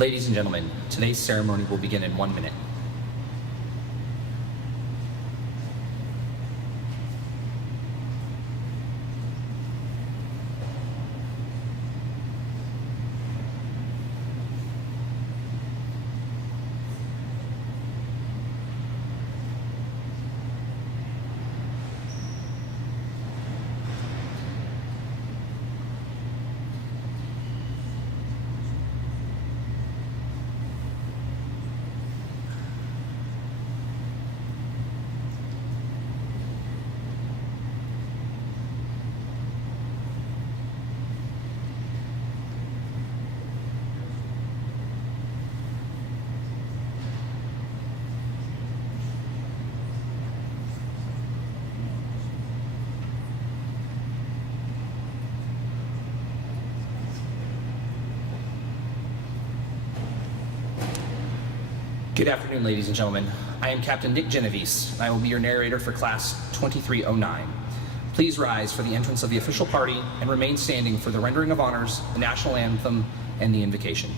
Ladies and gentlemen, today's ceremony will begin in 1 minute. Good afternoon, ladies and gentlemen. I am Captain Nick Genovese, and I will be your narrator for Class 2309. Please rise for the entrance of the official party and remain standing for the rendering of honors, the national anthem, and the invocation.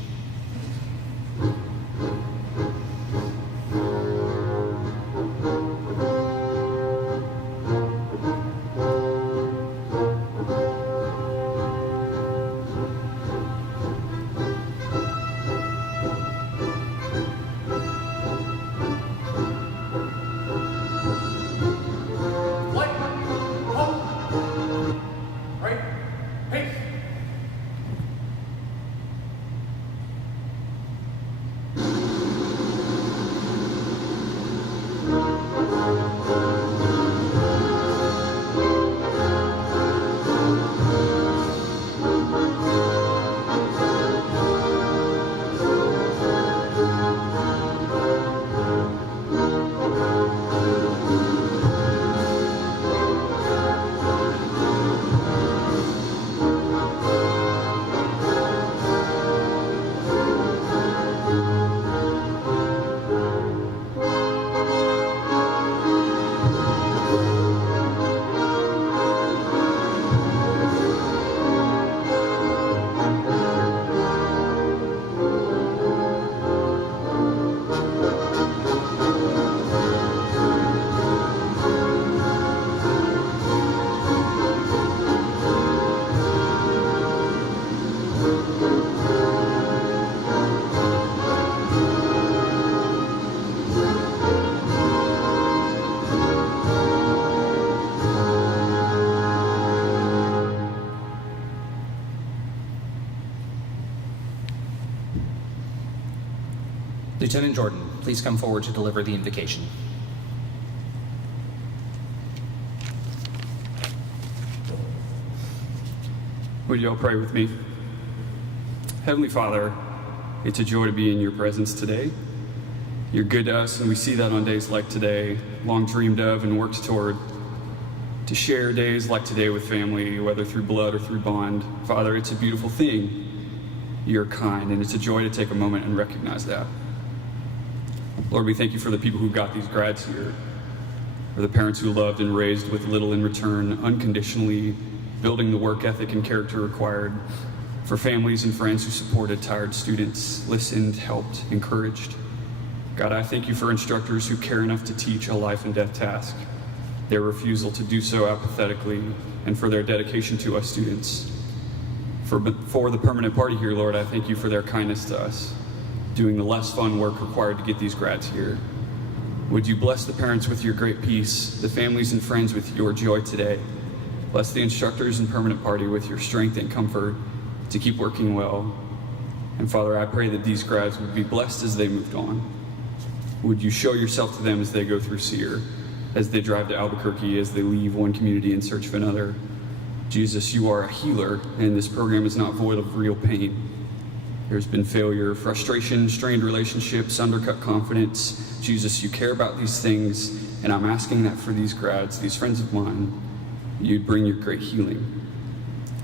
Lieutenant Jordan, please come forward to deliver the invocation. Would you all pray with me? Heavenly Father, it's a joy to be in your presence today. You're good to us, and we see that on days like today, long dreamed of and worked toward. To share days like today with family, whether through blood or through bond. Father, it's a beautiful thing. You're kind, and it's a joy to take a moment and recognize that. Lord, we thank you for the people who got these grads here, for the parents who loved and raised with little in return, unconditionally, building the work ethic and character required, for families and friends who supported tired students, listened, helped, encouraged. God, I thank you for instructors who care enough to teach a life and death task, their refusal to do so apathetically, and for their dedication to us students. For the permanent party here, Lord, I thank you for their kindness to us, doing the less fun work required to get these grads here. Would you bless the parents with your great peace, the families and friends with your joy today. Bless the instructors and permanent party with your strength and comfort to keep working well. And Father, I pray that these grads would be blessed as they moved on. Would you show yourself to them as they go through SEER, as they drive to Albuquerque, as they leave one community in search of another. Jesus, you are a healer, and this program is not void of real pain. There's been failure, frustration, strained relationships, undercut confidence. Jesus, you care about these things, and I'm asking that for these grads, these friends of mine, you'd bring your great healing.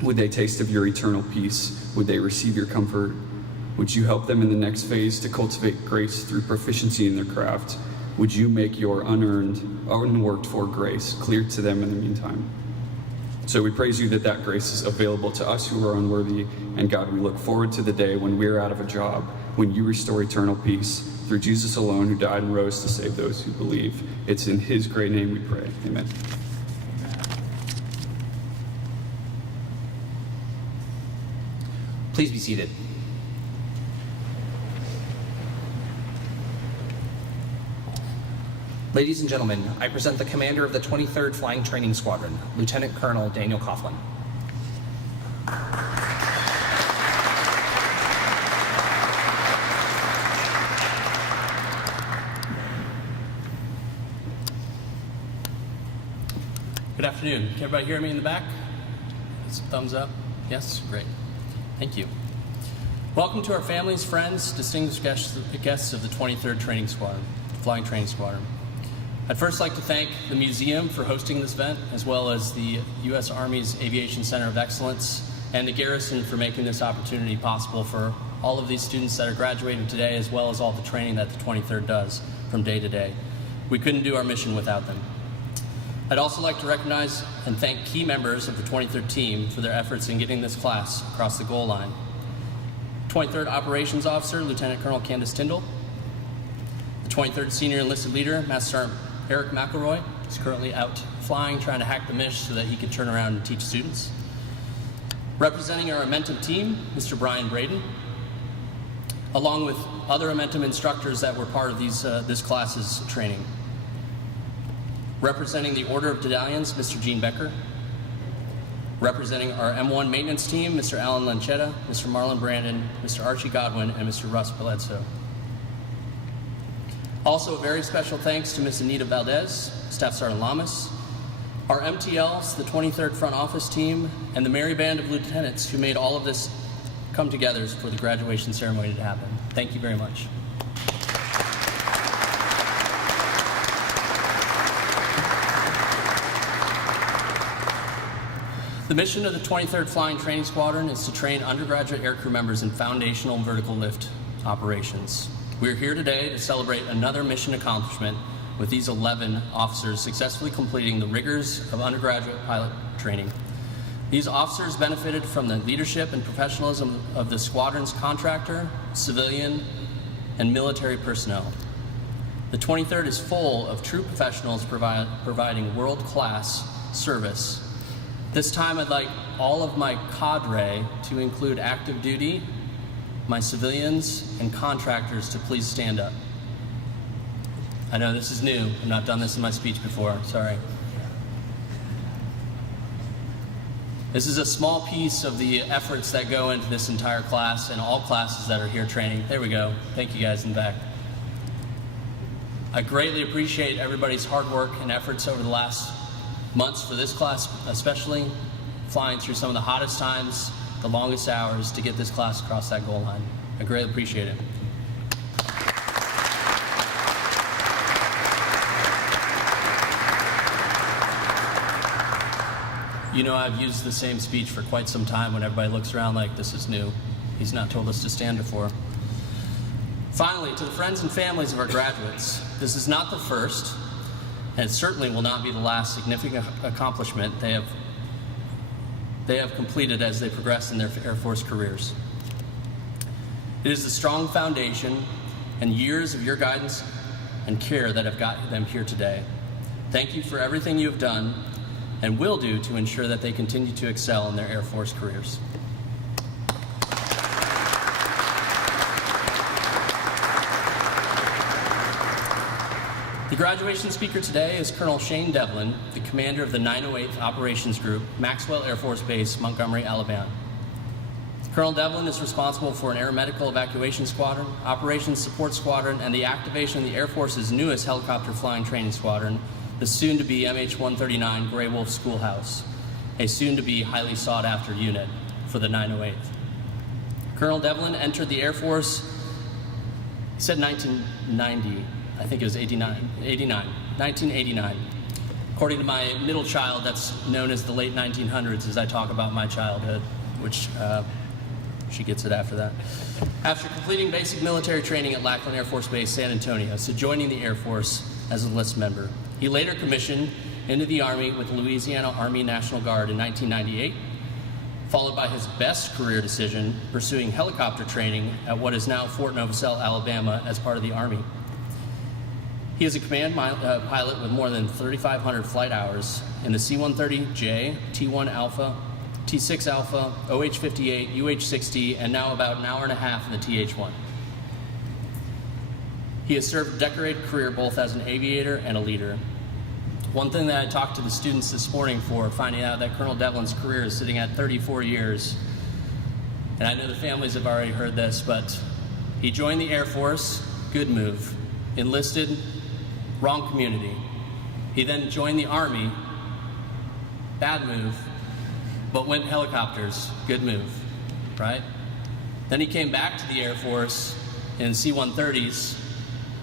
Would they taste of your eternal peace? Would they receive your comfort? Would you help them in the next phase to cultivate grace through proficiency in their craft? Would you make your unearned, unworked for grace clear to them in the meantime? So we praise you that that grace is available to us who are unworthy, and God, we look forward to the day when we're out of a job, when you restore eternal peace through Jesus alone, who died and rose to save those who believe. It's in his great name we pray. Amen. Please be seated. Ladies and gentlemen, I present the commander of the 23rd Flying Training Squadron, Lieutenant Colonel Daniel Coughlin. Good afternoon. Can everybody hear me in the back? Some thumbs up? Yes? Great. Thank you. Welcome to our families, friends, distinguished guests of the 23rd Training Squadron, Flying Training Squadron. I'd first like to thank the museum for hosting this event, as well as the U.S. Army's Aviation Center of Excellence and the Garrison for making this opportunity possible for all of these students that are graduating today, as well as all the training that the 23rd does from day to day. We couldn't do our mission without them. I'd also like to recognize and thank key members of the 23rd team for their efforts in getting this class across the goal line. 23rd Operations Officer, Lieutenant Colonel Candace Tyndall. The 23rd Senior Enlisted Leader, Master Sergeant Eric McElroy, is currently out flying, trying to hack the MISH so that he can turn around and teach students. Representing our Amentum team, Mr. Brian Braden, along with other Amentum instructors that were part of this class's training. Representing the Order of Medallions, Mr. Gene Becker. Representing our M1 maintenance team, Mr. Alan Lanchetta, Mr. Marlon Brandon, Mr. Archie Godwin, and Mr. Russ Bledsoe. Also, a very special thanks to Ms. Anita Valdez, Staff Sergeant Lamas, our MTLs, the 23rd Front Office team, and the merry band of lieutenants who made all of this come together for the graduation ceremony to happen. Thank you very much. The mission of the 23rd Flying Training Squadron is to train undergraduate aircrew members in foundational vertical lift operations. We are here today to celebrate another mission accomplishment with these 11 officers successfully completing the rigors of undergraduate pilot training. These officers benefited from the leadership and professionalism of the squadron's contractor, civilian, and military personnel. The 23rd is full of true professionals providing world-class service. This time I'd like all of my cadre to include active duty, my civilians, and contractors to please stand up. I know this is new. I've not done this in my speech before. Sorry. This is a small piece of the efforts that go into this entire class and all classes that are here training. There we go. Thank you guys in the back. I greatly appreciate everybody's hard work and efforts over the last months for this class, especially flying through some of the hottest times, the longest hours to get this class across that goal line. I greatly appreciate it. You know, I've used the same speech for quite some time when everybody looks around like this is new. He's not told us to stand before. Finally, to the friends and families of our graduates, this is not the first, and it certainly will not be the last significant accomplishment they have completed as they progress in their Air Force careers. It is the strong foundation and years of your guidance and care that have got them here today. Thank you for everything you have done and will do to ensure that they continue to excel in their Air Force careers. The graduation speaker today is Colonel Shane Devlin, the commander of the 908th Operations Group, Maxwell Air Force Base, Montgomery, Alabama. Colonel Devlin is responsible for an aeromedical evacuation squadron, operations support squadron, and the activation of the Air Force's newest helicopter flying training squadron, the soon-to-be MH-139 Gray Wolf Schoolhouse, a soon-to-be highly sought-after unit for the 908th. Colonel Devlin entered the Air Force, he said 1990, I think it was 1989. According to my middle child, that's known as the late 1900s as I talk about my childhood, which she gets it after that. After completing basic military training at Lackland Air Force Base, San Antonio, so joining the Air Force as an enlist member. He later commissioned into the Army with the Louisiana Army National Guard in 1998, followed by his best career decision, pursuing helicopter training at what is now Fort Novosel, Alabama, as part of the Army. He is a command pilot with more than 3,500 flight hours in the C-130J, T-1 Alpha, T-6 Alpha, OH-58, UH-60, and now about an hour and a half in the TH-1. He has served a decorated career both as an aviator and a leader. One thing that I talked to the students this morning for, finding out that Colonel Devlin's career is sitting at 34 years, and I know the families have already heard this, but he joined the Air Force, good move, enlisted, wrong community. He then joined the Army, bad move, but went helicopters, good move, right? Then he came back to the Air Force in C-130s,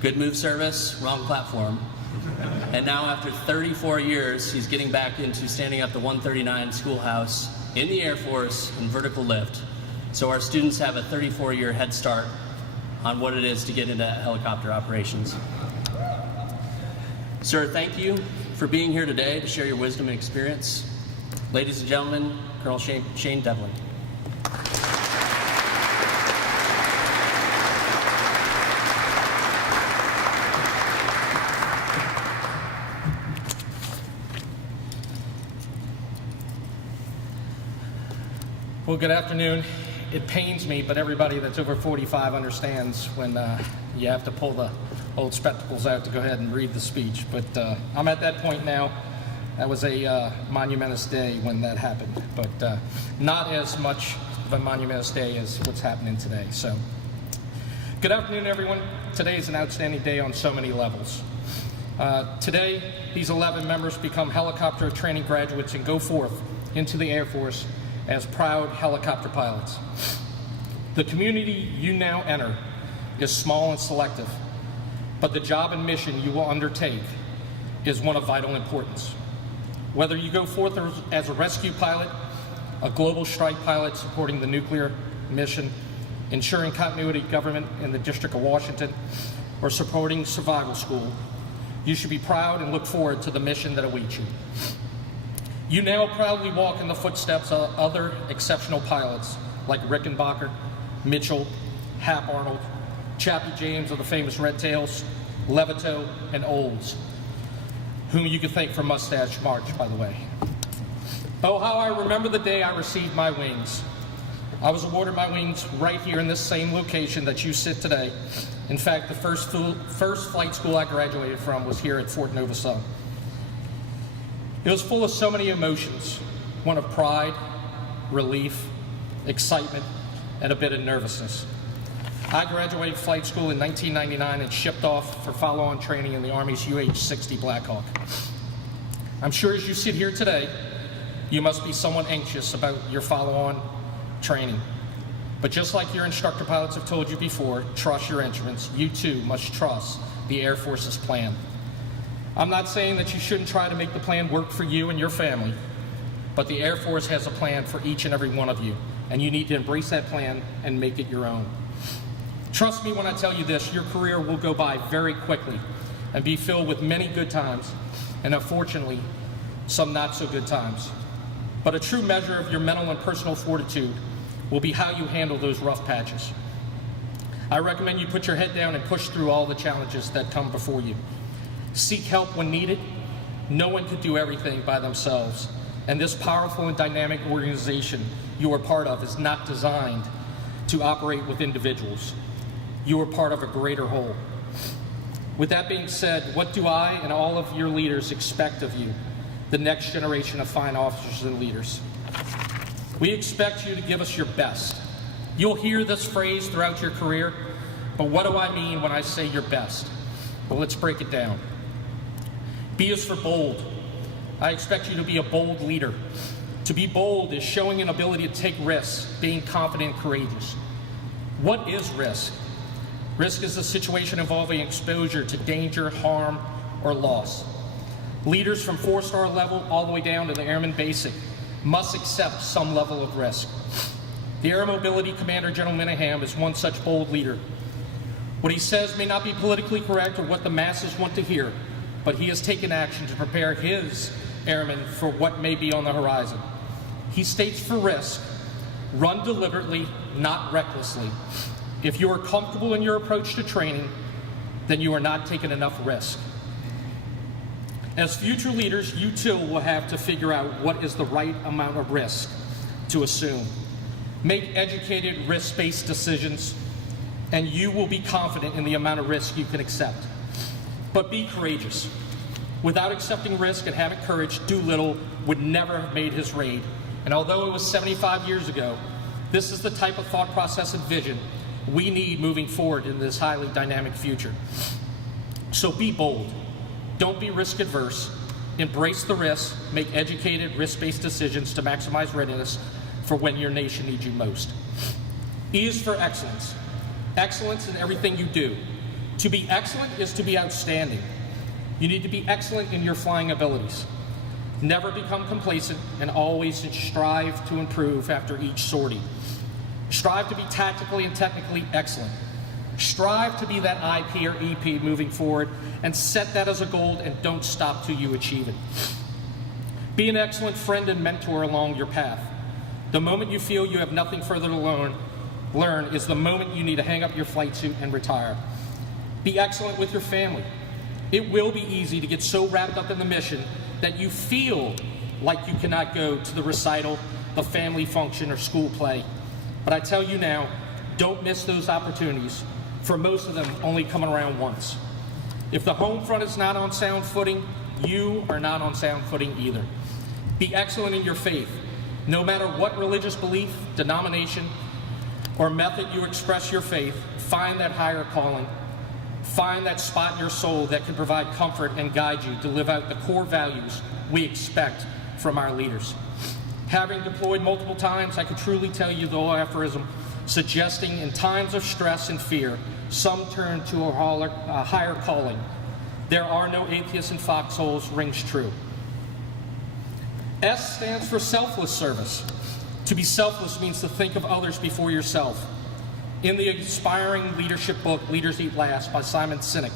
good move service, wrong platform. And now after 34 years, he's getting back into standing up the 139 schoolhouse in the Air Force in vertical lift. So our students have a 34-year head start on what it is to get into helicopter operations. Sir, thank you for being here today to share your wisdom and experience. Ladies and gentlemen, Colonel Shane Devlin. Well, good afternoon. It pains me, but everybody that's over 45 understands when you have to pull the old spectacles out to go ahead and read the speech. But I'm at that point now. That was a monumentous day when that happened, but not as much of a monumentous day as what's happening today. So, good afternoon, everyone. Today is an outstanding day on so many levels. Today, these 11 members become helicopter training graduates and go forth into the Air Force as proud helicopter pilots. The community you now enter is small and selective, but the job and mission you will undertake is one of vital importance. Whether you go forth as a rescue pilot, a global strike pilot supporting the nuclear mission, ensuring continuity of government in the District of Washington, or supporting survival school, you should be proud and look forward to the mission that awaits you. You now proudly walk in the footsteps of other exceptional pilots like Rickenbacker, Mitchell, Hap Arnold, Chappie James of the famous Red Tails, Levito, and Olds, whom you can thank for Mustache March, by the way. Oh, how I remember the day I received my wings. I was awarded my wings right here in this same location that you sit today. In fact, the first flight school I graduated from was here at Fort Novosel. It was full of so many emotions, one of pride, relief, excitement, and a bit of nervousness. I graduated flight school in 1999 and shipped off for follow-on training in the Army's UH-60 Black Hawk. I'm sure as you sit here today, you must be somewhat anxious about your follow-on training. But just like your instructor pilots have told you before, trust your instruments. You too must trust the Air Force's plan. I'm not saying that you shouldn't try to make the plan work for you and your family, but the Air Force has a plan for each and every one of you, and you need to embrace that plan and make it your own. Trust me when I tell you this, your career will go by very quickly and be filled with many good times, and unfortunately, some not so good times. But a true measure of your mental and personal fortitude will be how you handle those rough patches. I recommend you put your head down and push through all the challenges that come before you. Seek help when needed. No one can do everything by themselves, and this powerful and dynamic organization you are part of is not designed to operate with individuals. You are part of a greater whole. With that being said, what do I and all of your leaders expect of you, the next generation of fine officers and leaders? We expect you to give us your best. You'll hear this phrase throughout your career, but what do I mean when I say your best? Well, let's break it down. B is for bold. I expect you to be a bold leader. To be bold is showing an ability to take risks, being confident and courageous. What is risk? Risk is a situation involving exposure to danger, harm, or loss. Leaders from 4-star level all the way down to the Airman Basic must accept some level of risk. The Air Mobility Commander, General Minahan, is one such bold leader. What he says may not be politically correct or what the masses want to hear, but he has taken action to prepare his airmen for what may be on the horizon. He states for risk, Run deliberately, not recklessly. If you are comfortable in your approach to training, then you are not taking enough risk. As future leaders, you too will have to figure out what is the right amount of risk to assume. Make educated, risk-based decisions, and you will be confident in the amount of risk you can accept. But be courageous. Without accepting risk and having courage, Doolittle would never have made his raid. And although it was 75 years ago, this is the type of thought process and vision we need moving forward in this highly dynamic future. So be bold. Don't be risk adverse. Embrace the risk. Make educated, risk-based decisions to maximize readiness for when your nation needs you most. E is for excellence. Excellence in everything you do. To be excellent is to be outstanding. You need to be excellent in your flying abilities. Never become complacent and always strive to improve after each sortie. Strive to be tactically and technically excellent. Strive to be that IP or EP moving forward and set that as a goal and don't stop till you achieve it. Be an excellent friend and mentor along your path. The moment you feel you have nothing further to learn is the moment you need to hang up your flight suit and retire. Be excellent with your family. It will be easy to get so wrapped up in the mission that you feel like you cannot go to the recital, the family function, or school play. But I tell you now, don't miss those opportunities. For most of them, only coming around once. If the home front is not on sound footing, you are not on sound footing either. Be excellent in your faith. No matter what religious belief, denomination, or method you express your faith, find that higher calling. Find that spot in your soul that can provide comfort and guide you to live out the core values we expect from our leaders. Having deployed multiple times, I can truly tell you the old aphorism suggesting in times of stress and fear, some turn to a higher calling. There are no atheists in foxholes rings true. S stands for selfless service. To be selfless means to think of others before yourself. In the inspiring leadership book, Leaders Eat Last by Simon Sinek,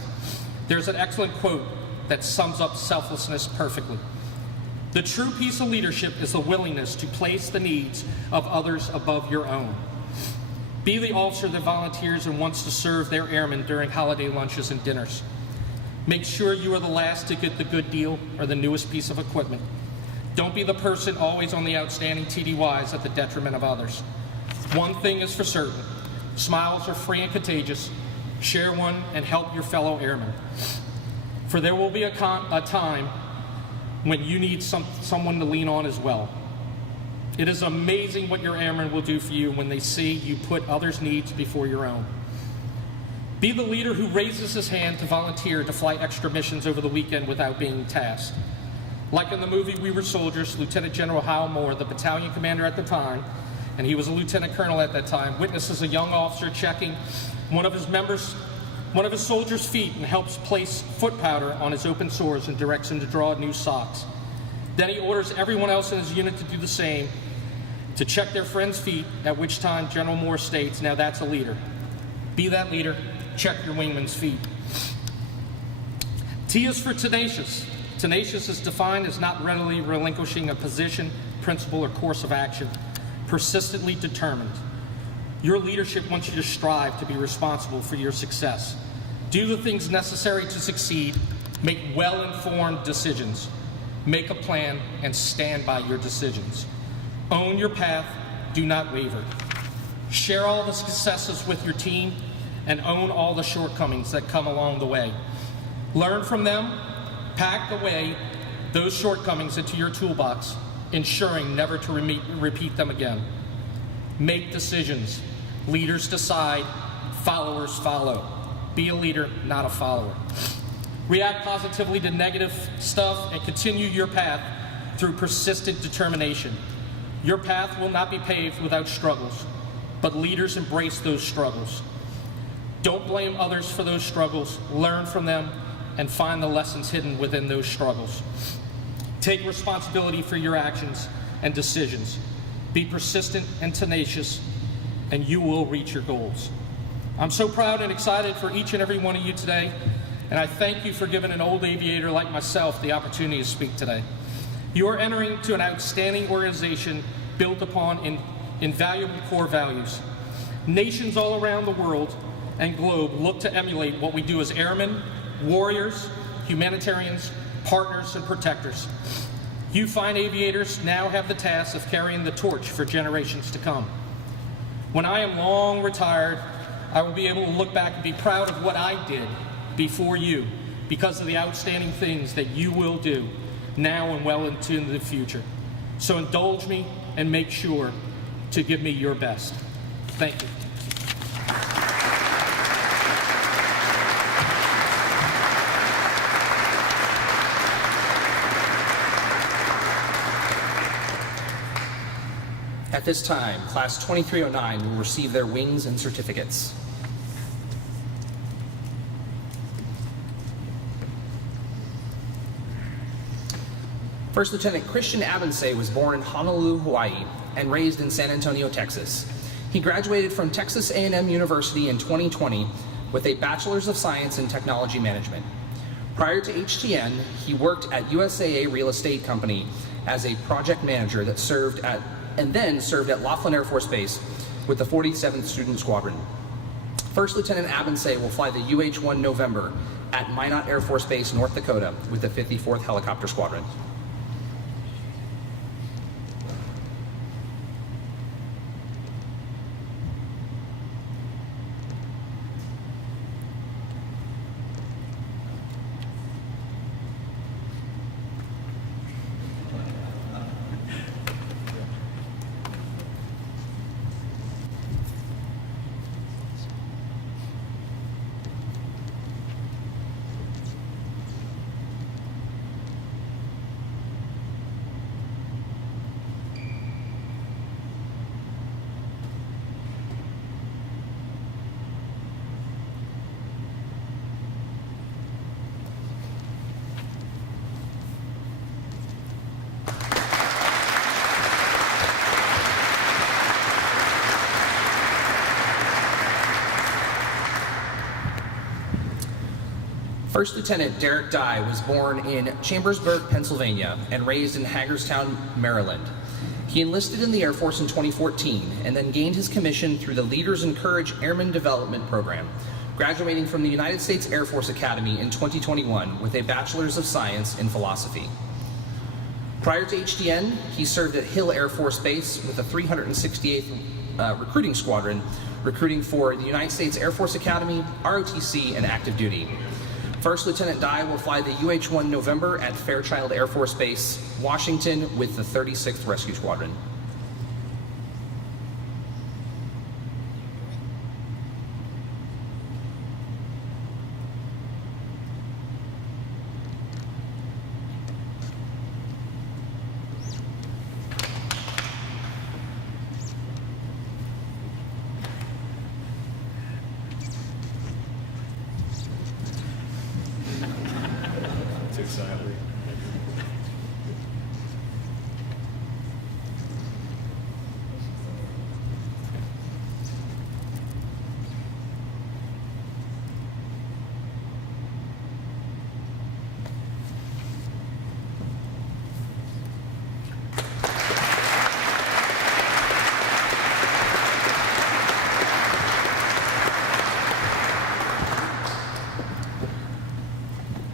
there's an excellent quote that sums up selflessness perfectly. The true piece of leadership is the willingness to place the needs of others above your own. Be the officer that volunteers and wants to serve their airmen during holiday lunches and dinners. Make sure you are the last to get the good deal or the newest piece of equipment. Don't be the person always on the outstanding TDYs at the detriment of others. One thing is for certain, smiles are free and contagious. Share one and help your fellow airmen. For there will be a time when you need someone to lean on as well. It is amazing what your airmen will do for you when they see you put others' needs before your own. Be the leader who raises his hand to volunteer to fly extra missions over the weekend without being tasked. Like in the movie We Were Soldiers, Lieutenant General Hal Moore, the battalion commander at the time, and he was a lieutenant colonel at that time, witnesses a young officer checking one of his soldiers' feet and helps place foot powder on his open sores and directs him to draw new socks. Then he orders everyone else in his unit to do the same, to check their friend's feet, at which time General Moore states, now that's a leader. Be that leader, check your wingman's feet. T is for tenacious. Tenacious is defined as not readily relinquishing a position, principle, or course of action. Persistently determined. Your leadership wants you to strive to be responsible for your success. Do the things necessary to succeed. Make well-informed decisions. Make a plan and stand by your decisions. Own your path, do not waver. Share all the successes with your team and own all the shortcomings that come along the way. Learn from them, pack away those shortcomings into your toolbox, ensuring never to repeat them again. Make decisions. Leaders decide, followers follow. Be a leader, not a follower. React positively to negative stuff and continue your path through persistent determination. Your path will not be paved without struggles, but leaders embrace those struggles. Don't blame others for those struggles. Learn from them and find the lessons hidden within those struggles. Take responsibility for your actions and decisions. Be persistent and tenacious, and you will reach your goals. I'm so proud and excited for each and every one of you today, and I thank you for giving an old aviator like myself the opportunity to speak today. You are entering to an outstanding organization built upon invaluable core values. Nations all around the world and globe look to emulate what we do as airmen, warriors, humanitarians, partners, and protectors. You fine aviators now have the task of carrying the torch for generations to come. When I am long retired, I will be able to look back and be proud of what I did before you because of the outstanding things that you will do now and well into the future. So indulge me and make sure to give me your best. Thank you. At this time, Class 2309 will receive their wings and certificates. First Lieutenant Christian Abensay was born in Honolulu, Hawaii, and raised in San Antonio, Texas. He graduated from Texas A&M University in 2020 with a Bachelor's of Science in Technology Management. Prior to HTN, he worked at USAA Real Estate Company as a project manager that served at Laughlin Air Force Base with the 47th Student Squadron. First Lieutenant Abensay will fly the UH-1 November at Minot Air Force Base, North Dakota with the 54th Helicopter Squadron. First Lieutenant Derek Dye was born in Chambersburg, Pennsylvania, and raised in Hagerstown, Maryland. He enlisted in the Air Force in 2014 and then gained his commission through the Leaders Encourage Airman Development Program, graduating from the United States Air Force Academy in 2021 with a Bachelor's of Science in Philosophy. Prior to HTN, he served at Hill Air Force Base with the 368th Recruiting Squadron, recruiting for the United States Air Force Academy, ROTC, and active duty. First Lieutenant Dye will fly the UH-1 November at Fairchild Air Force Base, Washington with the 36th Rescue Squadron.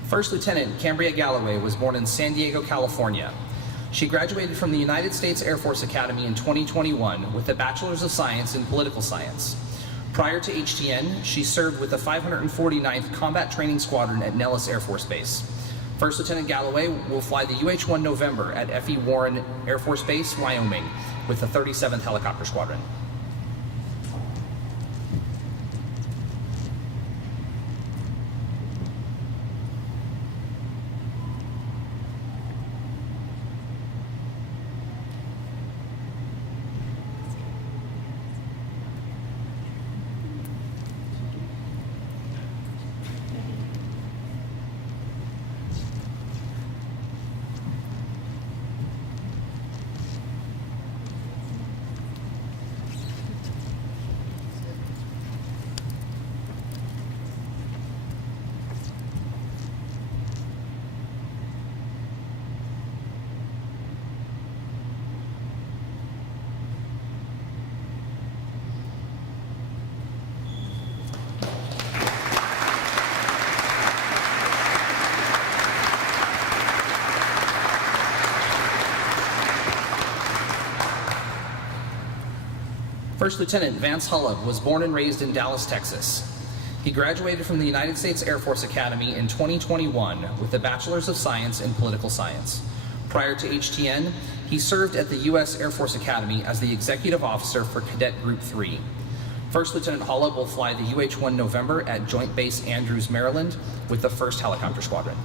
First Lieutenant Cambria Galloway was born in San Diego, California. She graduated from the United States Air Force Academy in 2021 with a Bachelor's of Science in Political Science. Prior to HTN, she served with the 549th Combat Training Squadron at Nellis Air Force Base. First Lieutenant Galloway will fly the UH-1 November at F.E. Warren Air Force Base, Wyoming, with the 37th Helicopter Squadron. First Lieutenant Vance H was born and raised in Dallas, Texas. He graduated from the United States Air Force Academy in 2021 with a Bachelor's of Science in Political Science. Prior to HTN, he served at the U.S. Air Force Academy as the Executive Officer for Cadet Group 3. First Lieutenant H will fly the UH-1 November at Joint Base Andrews, Maryland with the 1st Helicopter Squadron.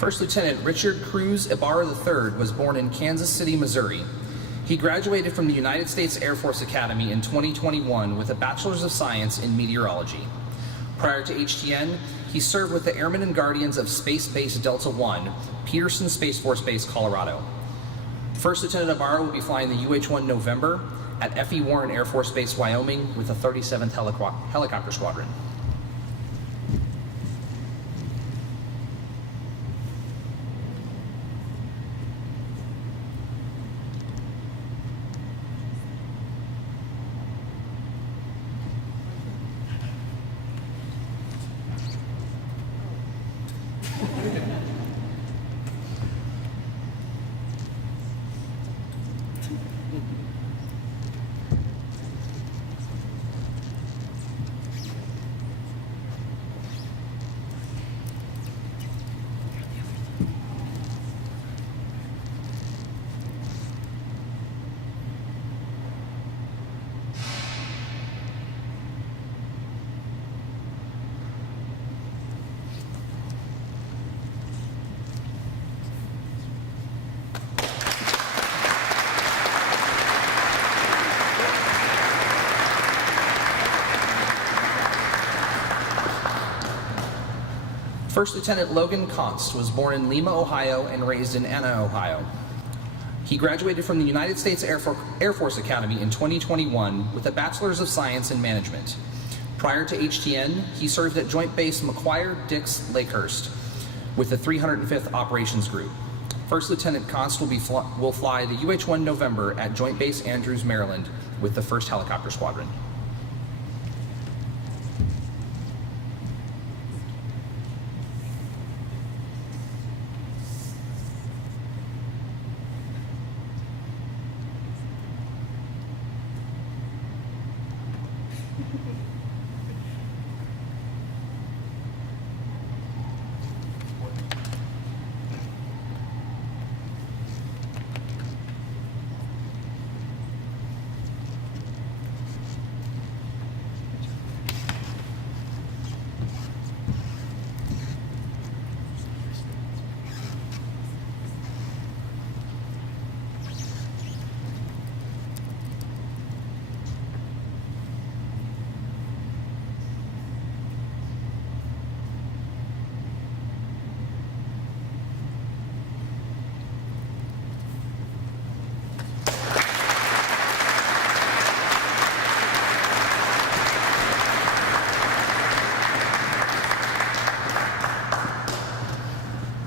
First Lieutenant Richard Cruz Ibarra III was born in Kansas City, Missouri. He graduated from the United States Air Force Academy in 2021 with a Bachelor's of Science in Meteorology. Prior to HTN, he served with the Airmen and Guardians of Space Base Delta I, Peterson Space Force Base, Colorado. First Lieutenant Ibarra will be flying the UH-1 November at F.E. Warren Air Force Base, Wyoming with the 37th Helicopter Squadron. First Lieutenant Logan C was born in Lima, Ohio, and raised in Anna, Ohio. He graduated from the United States Air Force Academy in 2021 with a Bachelor's of Science in Management. Prior to HTN, he served at Joint Base McGuire-Dix-Lakehurst with the 305th Operations Group. First Lieutenant Const will fly the UH-1 November at Joint Base Andrews, Maryland with the 1st Helicopter Squadron.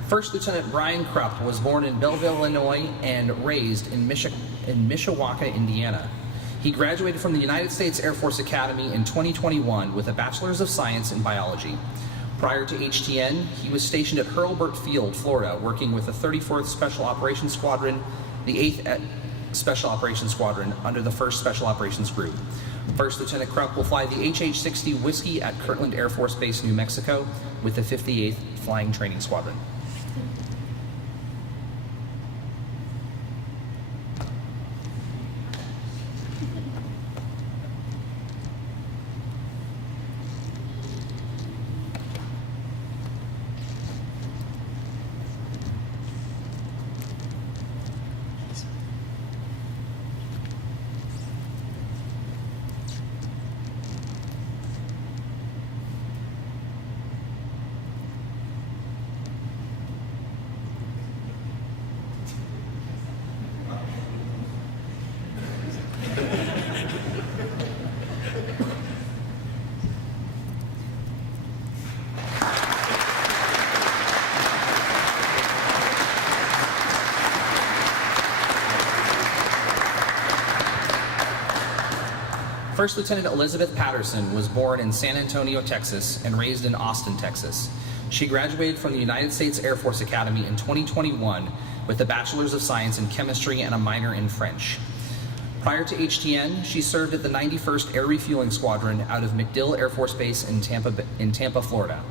First Lieutenant Brian Krupp was born in Belleville, Illinois, and raised in Mishawaka, Indiana. He graduated from the United States Air Force Academy in 2021 with a Bachelor's of Science in Biology. Prior to HTN, he was stationed at Hurlburt Field, Florida, working with the 34th Special Operations Squadron, the 8th Special Operations Squadron, under the 1st Special Operations Group. First Lieutenant Krupp will fly the HH-60 Whiskey at Kirtland Air Force Base, New Mexico, with the 58th Flying Training Squadron. First Lieutenant Elizabeth Patterson was born in San Antonio, Texas, and raised in Austin, Texas. She graduated from the United States Air Force Academy in 2021 with a Bachelor's of Science in Chemistry and a minor in French. Prior to HTN, she served at the 91st Air Refueling Squadron out of MacDill Air Force Base in Tampa, Florida.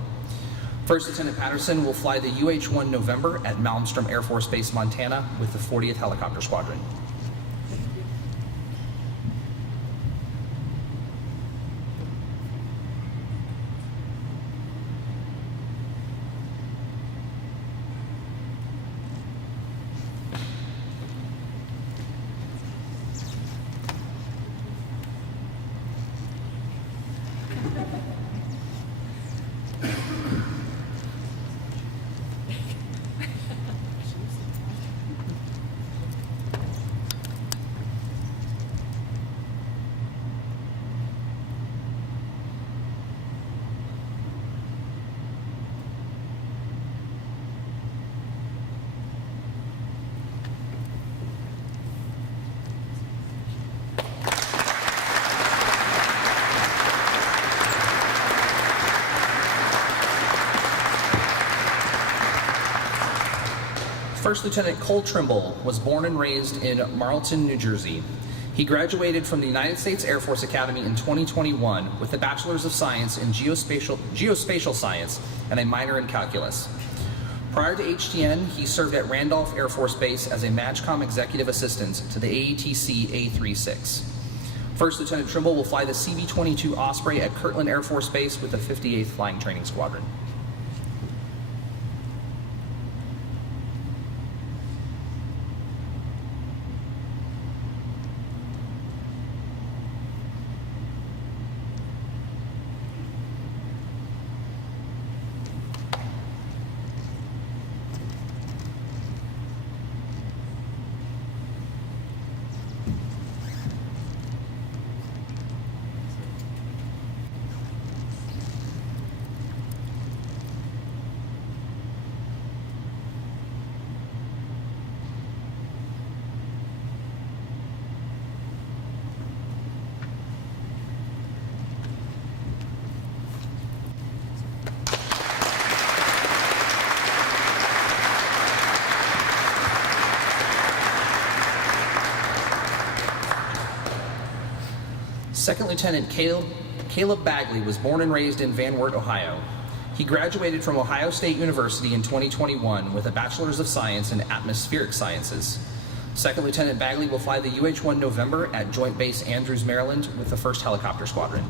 First Lieutenant Patterson will fly the UH-1 November at Malmstrom Air Force Base, Montana, with the 40th Helicopter Squadron. First Lieutenant Cole Trimble was born and raised in Marlton, New Jersey. He graduated from the United States Air Force Academy in 2021 with a Bachelor's of Science in Geospatial Science and a minor in Calculus. Prior to HTN, he served at Randolph Air Force Base as a MAGCOM Executive Assistant to the AETC A36. First Lieutenant Trimble will fly the CV-22 Osprey at Kirtland Air Force Base with the 58th Flying Training Squadron. Second Lieutenant Caleb Bagley was born and raised in Van Wert, Ohio. He graduated from Ohio State University in 2021 with a Bachelor's of Science in Atmospheric Sciences. Second Lieutenant Bagley will fly the UH-1 November at Joint Base Andrews, Maryland with the 1st Helicopter Squadron.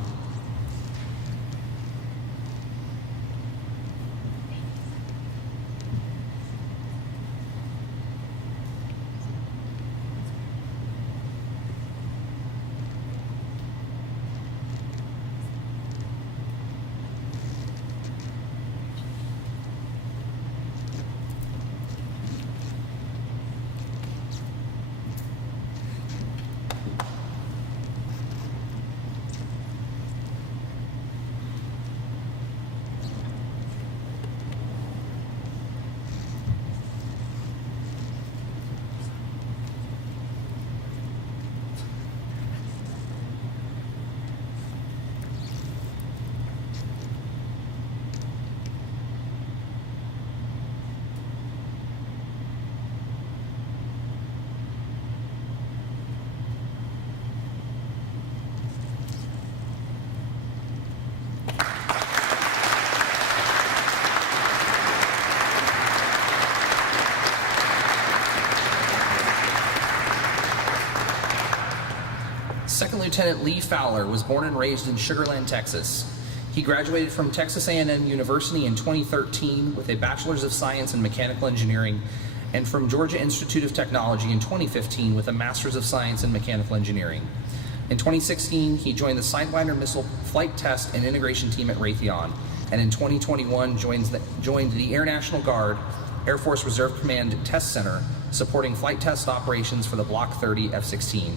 Second Lieutenant Lee Fowler was born and raised in Sugar Land, Texas. He graduated from Texas A&M University in 2013 with a Bachelor's of Science in Mechanical Engineering, and from Georgia Institute of Technology in 2015 with a Master's of Science in Mechanical Engineering. In 2016, he joined the Sidewinder Missile Flight Test and Integration Team at Raytheon, and in 2021 joined the Air National Guard Air Force Reserve Command Test Center, supporting flight test operations for the Block 30 F-16.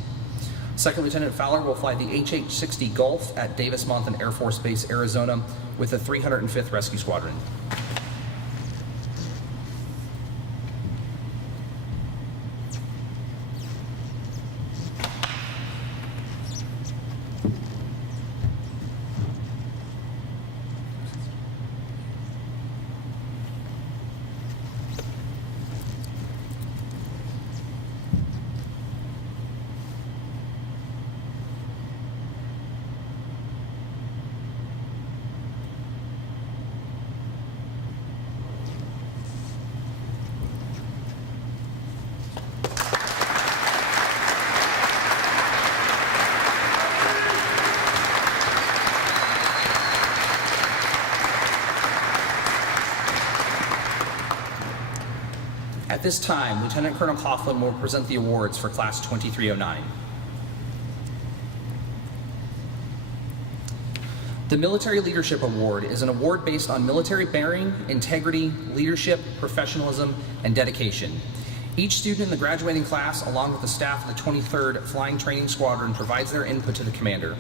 Second Lieutenant Fowler will fly the HH-60 Gulf at Davis-Monthan Air Force Base, Arizona, with the 305th Rescue Squadron. At this time, Lieutenant Colonel Coughlin will present the awards for Class 2309. The Military Leadership Award is an award based on military bearing, integrity, leadership, professionalism, and dedication. Each student in the graduating class, along with the staff of the 23rd Flying Training Squadron, provides their input to the commander.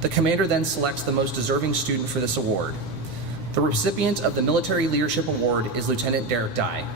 The commander then selects the most deserving student for this award. The recipient of the Military Leadership Award is Lieutenant Derek Dye.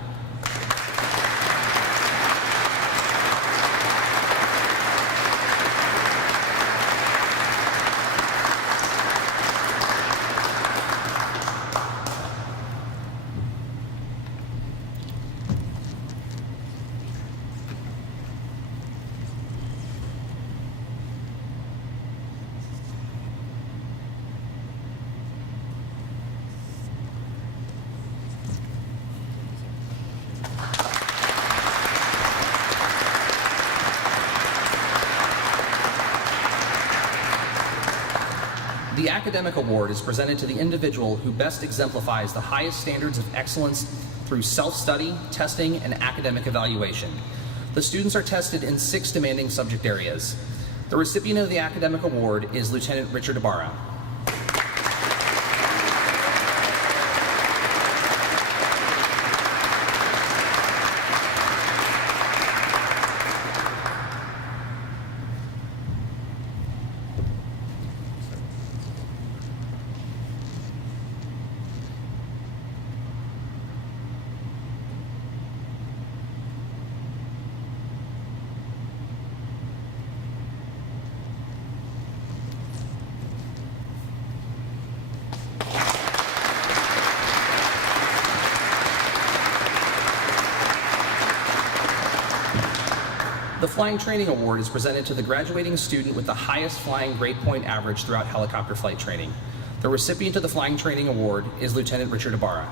The Academic Award is presented to the individual who best exemplifies the highest standards of excellence through self-study, testing, and academic evaluation. The students are tested in 6 demanding subject areas. The recipient of the Academic Award is Lieutenant Richard Ibarra. The Flying Training Award is presented to the graduating student with the highest flying grade point average throughout helicopter flight training. The recipient of the Flying Training Award is Lieutenant Richard Ibarra.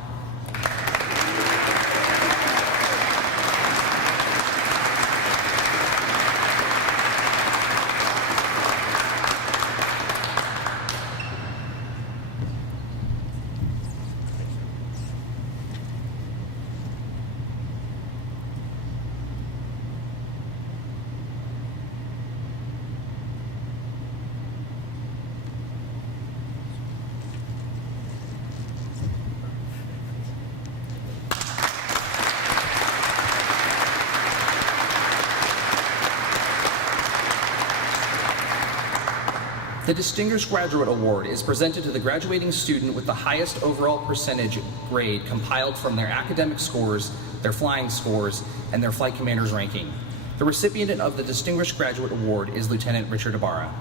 The Distinguished Graduate Award is presented to the graduating student with the highest overall percentage grade compiled from their academic scores, their flying scores, and their flight commander's ranking. The recipient of the Distinguished Graduate Award is Lieutenant Richard Ibarra.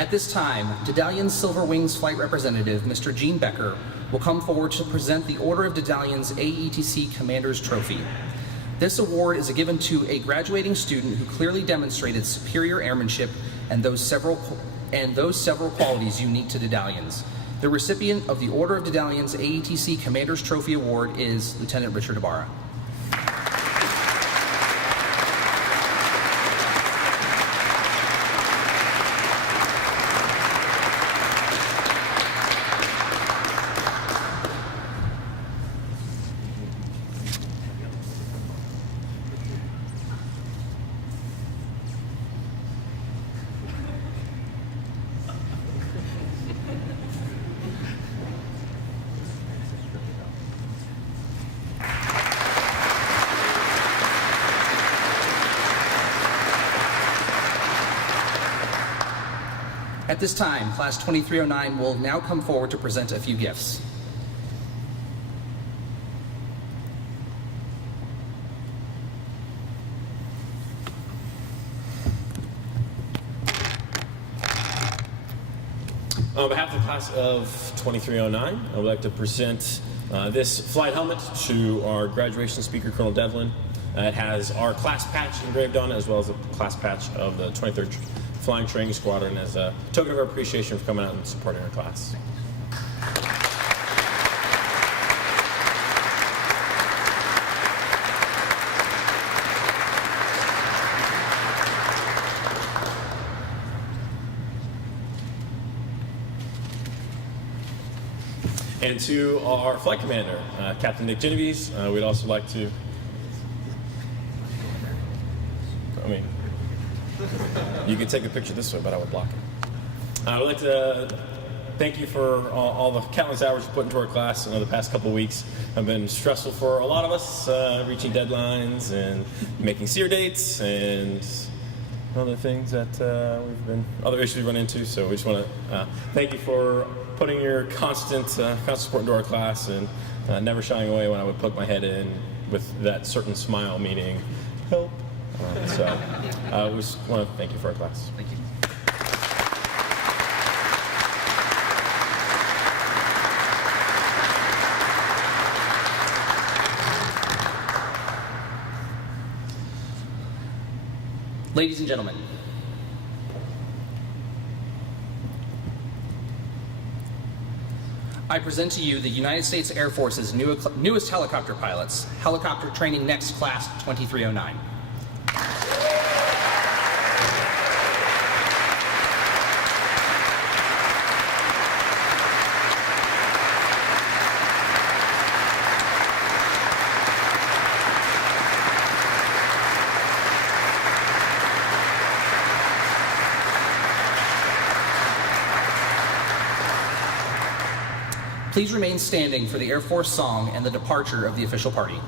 At this time, Dedallion's Silver Wings Flight Representative, Mr. Gene Becker, will come forward to present the Order of Dedallion's AETC Commander's Trophy. This award is given to a graduating student who clearly demonstrated superior airmanship and those several qualities unique to Dedallions. The recipient of the Order of Dedallion's AETC Commander's Trophy Award is Lieutenant Richard Ibarra. At this time, Class 2309 will now come forward to present a few gifts. On behalf of the class of 2309, I would like to present this flight helmet to our graduation speaker, Colonel Devlin. It has our class patch engraved on it, as well as the class patch of the 23rd Flying Training Squadron, as a token of our appreciation for coming out and supporting our class. And to our flight commander, Captain Nick Genovese, we'd also like to, you can take a picture this way, but I would block it. I would like to thank you for all the countless hours you put into our class. I know the past couple weeks have been stressful for a lot of us, reaching deadlines and making SEER dates and other things that other issues we run into. So we just want to thank you for putting your constant support into our class and never shying away when I would poke my head in with that certain smile, meaning help. So we just want to thank you for our class. Thank you. Ladies and gentlemen, I present to you the United States Air Force's newest helicopter pilots, Helicopter Training Next Class 2309. Please remain standing for the Air Force song and the departure of the official party.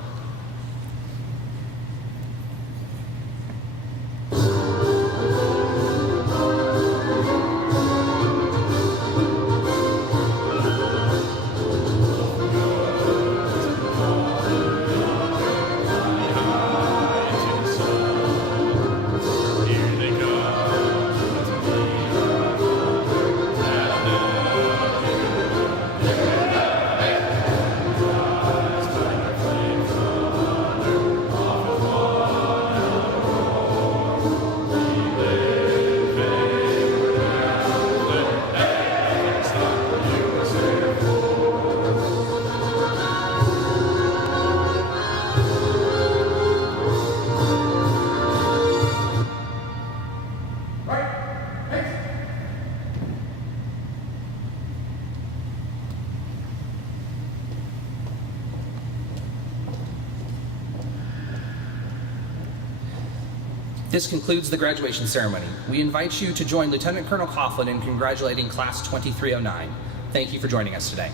This concludes the graduation ceremony. We invite you to join Lieutenant Colonel Coughlin in congratulating Class 2309. Thank you for joining us today.